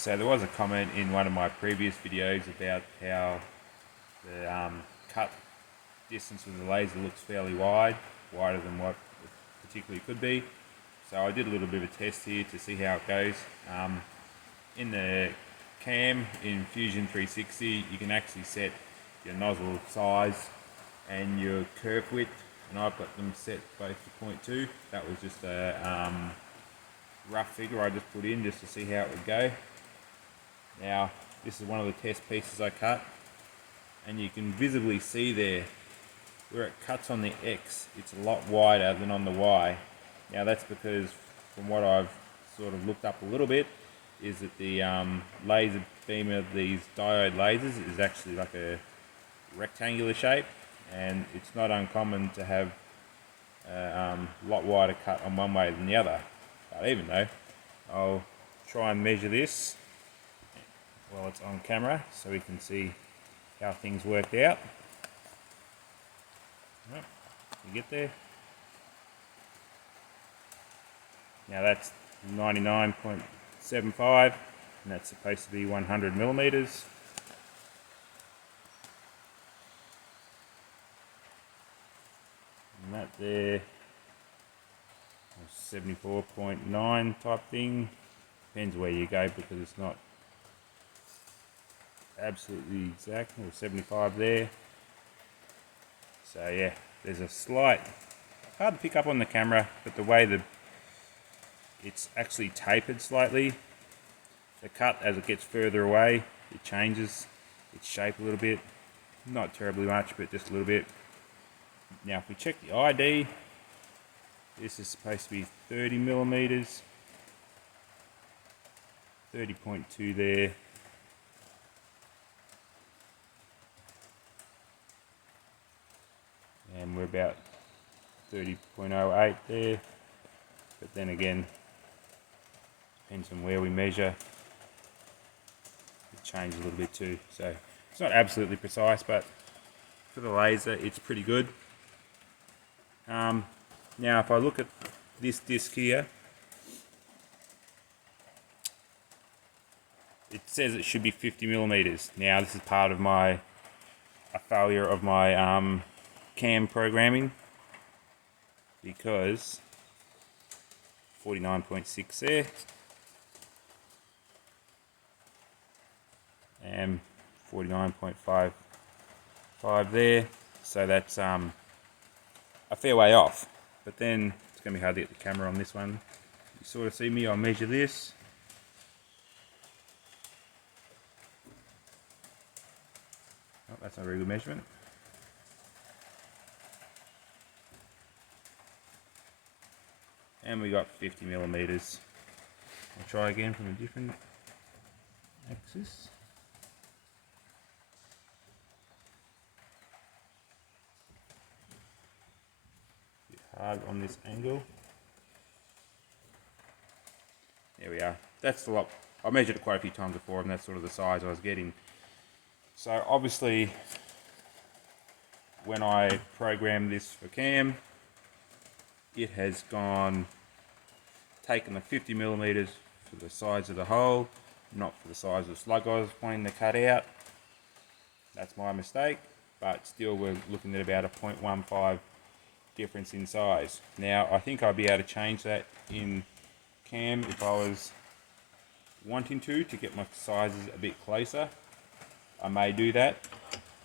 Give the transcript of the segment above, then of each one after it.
So there was a comment in one of my previous videos about how the cut distance with the laser looks fairly wide, wider than what it particularly could be. So I did a little bit of a test here to see how it goes. In the cam in Fusion 360 you can actually set your nozzle size and your curve width, and I've got them set both to 0.2. That was just a rough figure I just put in just to see how it would go. Now this is one of the test pieces I cut, and you can visibly see there where it cuts on the X, it's a lot wider than on the Y. Now that's because, from what I've sort of looked up a little bit, is that the laser beam of these diode lasers is actually like a rectangular shape, and it's not uncommon to have a lot wider cut on one way than the other. But even though, I'll try and measure this while it's on camera so we can see how things worked out. Right, you get there. Now that's 99.75, and that's supposed to be 100 millimeters. And that there, 74.9 type thing. Depends where you go because it's not absolutely exact. Or 75 there. So yeah, there's a slight, hard to pick up on the camera, but the way it's actually tapered slightly. The cut, as it gets further away, it changes its shape a little bit. Not terribly much, but just a little bit. Now if we check the ID, this is supposed to be 30 millimeters. 30.2 there. And we're about 30.08 there. But then again, depends on where we measure. It changes a little bit too. So it's not absolutely precise, but for the laser, it's pretty good. Now if I look at this disc here, it says it should be 50 millimeters. Now this is part of a failure of my cam programming, because 49.6 there and 49.55 there, so that's a fair way off. But then it's going to be hard to get the camera on this one. You sort of see me, I'll measure this. Oh, that's not a very good measurement. And we got 50 millimeters. I'll try again from a different axis. A bit hard on this angle. There we are. That's a lot. I measured it quite a few times before, and that's sort of the size I was getting. So obviously, when I programmed this for cam, it has taken the 50 millimeters for the size of the hole, not for the size of the slug I was wanting to cut out. That's my mistake, but still we're looking at about a 0.15 difference in size. Now I think I'll be able to change that in cam if I was wanting to get my sizes a bit closer. I may do that,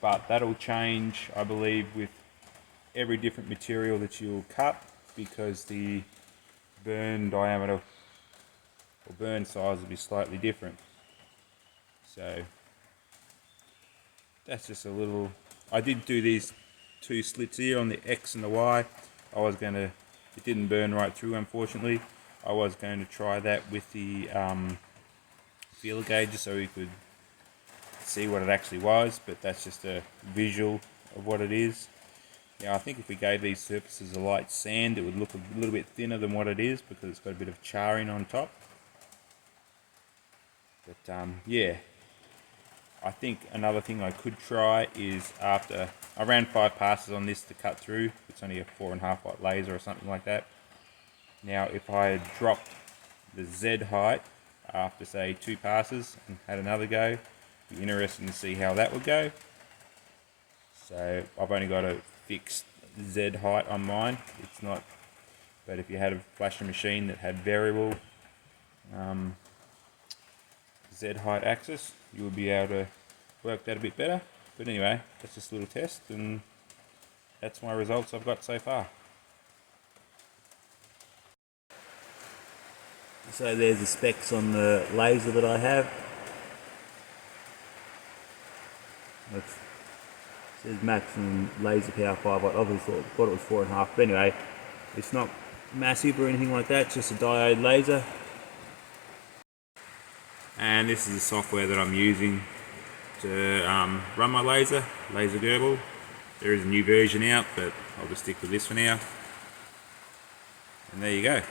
but that'll change, I believe, with every different material that you'll cut, because the burn diameter or burn size will be slightly different. So that's just a little, I did do these two slits here on the X and the Y. It didn't burn right through, unfortunately. I was going to try that with the feeler gauges so we could see what it actually was, but that's just a visual of what it is. Now I think if we gave these surfaces a light sand, it would look a little bit thinner than what it is, because it's got a bit of charring on top. But yeah, I think another thing I could try is, after I ran 5 passes on this to cut through, it's only a 4.5 watt laser or something like that. Now if I had dropped the Z height after say 2 passes and had another go. Be interesting to see how that would go. So I've only got a fixed Z height on mine. It's not, but if you had a flasher machine that had variable Z height axis, you would be able to work that a bit better. But anyway, that's just a little test, and that's my results I've got so far. So there's the specs on the laser that I have. It says maximum laser power 5 watt. Obviously thought it was 4.5, but anyway, it's not massive or anything like that, it's just a diode laser. And this is the software that I'm using to run my laser Gerbil. There is a new version out, but I'll just stick with this for now. And there you go.